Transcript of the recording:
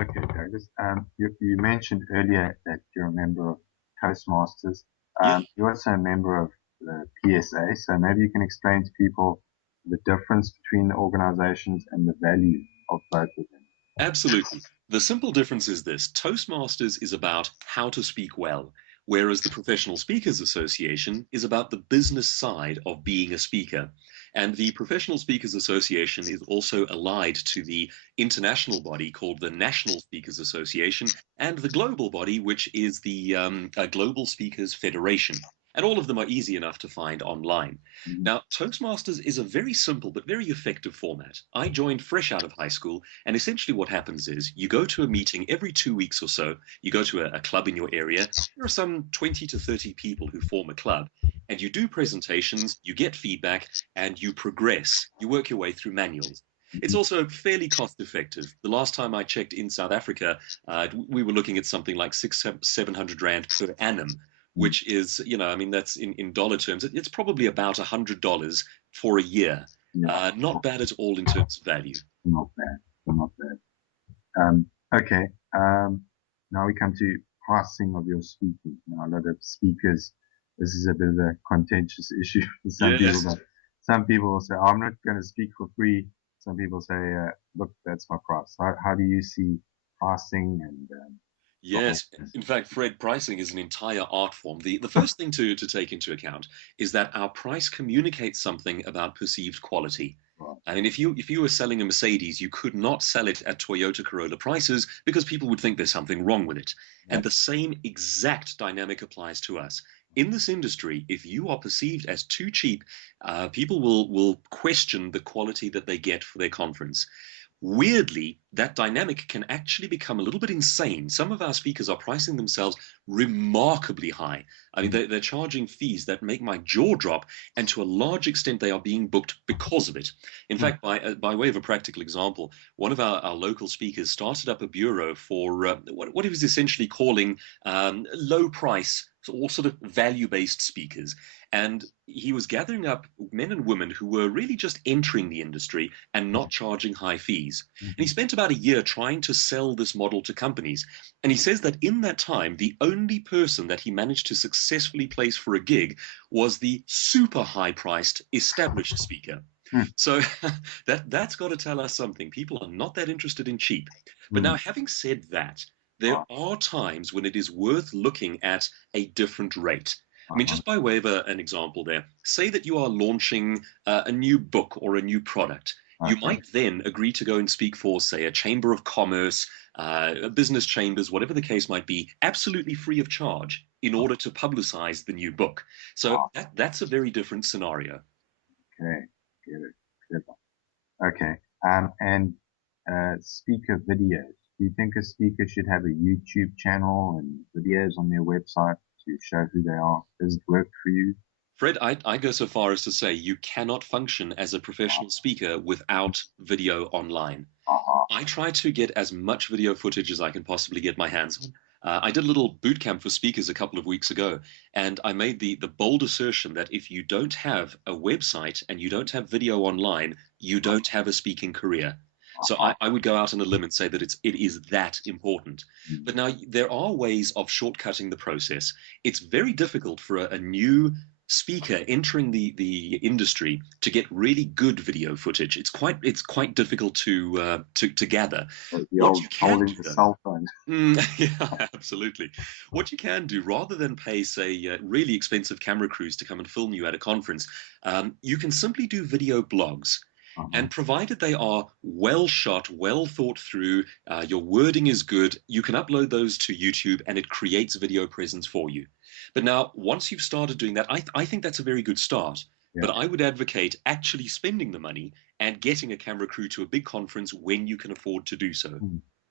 Okay, Douglas. You mentioned earlier that you're a member of Toastmasters. Yeah. You're also a member of the PSA, so maybe you can explain to people the difference between the organizations and the value of both of them. Absolutely. The simple difference is this: Toastmasters is about how to speak well, whereas the Professional Speakers Association is about the business side of being a speaker. And the Professional Speakers Association is also allied to the international body called the National Speakers Association and the global body, which is the Global Speakers Federation. And all of them are easy enough to find online. Mhm. Now, Toastmasters is a very simple but very effective format. I joined fresh out of high school, and essentially what happens is you go to a meeting every 2 weeks or so. You go to a club in your area. There are some 20 to 30 people who form a club, and you do presentations, you get feedback, and you progress. You work your way through manuals. It's Mhm. also fairly cost effective. The last time I checked in South Africa, we were looking at something like 700 rand per annum, Mhm. which is, I mean, that's in dollar terms, it's probably about $100 for a year. Yeah, Not bad at all in terms of value. not bad, not bad. Okay. Now we come to pricing of your speaking. Now, a lot of speakers, this is a bit of a contentious issue for some people, Yes. but some people will say, I'm not going to speak for free. Some people say, look, that's my price. How do you see pricing and the whole Yes, process? in fact, Fred, pricing is an entire art form. The first thing to take into account is that our price communicates something about perceived quality. Right. I mean, if you were selling a Mercedes, you could not sell it at Toyota Corolla prices because people would think there's something wrong with it. Yeah. And the same exact dynamic applies to us. In this industry, if you are perceived as too cheap, people will question the quality that they get for their conference. Weirdly, that dynamic can actually become a little bit insane. Some of our speakers are pricing themselves remarkably high. I mean, Mm. they're charging fees that make my jaw drop, and to a large extent, they are being booked because of it. In Mm. fact, by way of a practical example, one of our local speakers started up a bureau for what he was essentially calling low price or sort of value based speakers. And he was gathering up men and women who were really just entering the industry and not charging high fees. And he Mhm. spent about a year trying to sell this model to companies. And he says that in that time, the only person that he managed to successfully place for a gig was the super high priced established speaker. Mm. So that's got to tell us something. People are not that interested in cheap. But now, Mm. having said that, there Right. are times when it is worth looking at a different rate. I mean, Uh-huh. just by way of an example there, say that you are launching a new book or a new product. You Okay. might then agree to go and speak for, say, a chamber of commerce, business chambers, whatever the case might be, absolutely free of charge in order to publicize the new book. So Ah, that's a very different scenario. okay. Get it. Clever. Okay. And speaker videos. Do you think a speaker should have a YouTube channel and videos on their website to show who they are? Does it work for you? Fred, I'd go so far as to say you cannot function as a professional speaker without video online. Uh-huh. I try to get as much video footage as I can possibly get my hands on. I did a little boot camp for speakers a couple of weeks ago, and I made the bold assertion that if you don't have a website and you don't have video online, you don't have a speaking career. So Uh-huh. I would go out on a limb and say that it is that important. Mm. But now there are ways of shortcutting the process. It's very difficult for a new speaker entering the industry to get really good video footage. It's quite difficult to gather. The What old you can holding do the though, cell phone. yeah, absolutely. What you can do, rather than pay, say, really expensive camera crews to come and film you at a conference, you can simply do video blogs. Uh-huh. And provided they are well shot, well thought through, your wording is good, you can upload those to YouTube and it creates video presence for you. But now, once you've started doing that, I think that's a very good start. But Yeah. I would advocate actually spending the money and getting a camera crew to a big conference when you can afford to do so. Mm.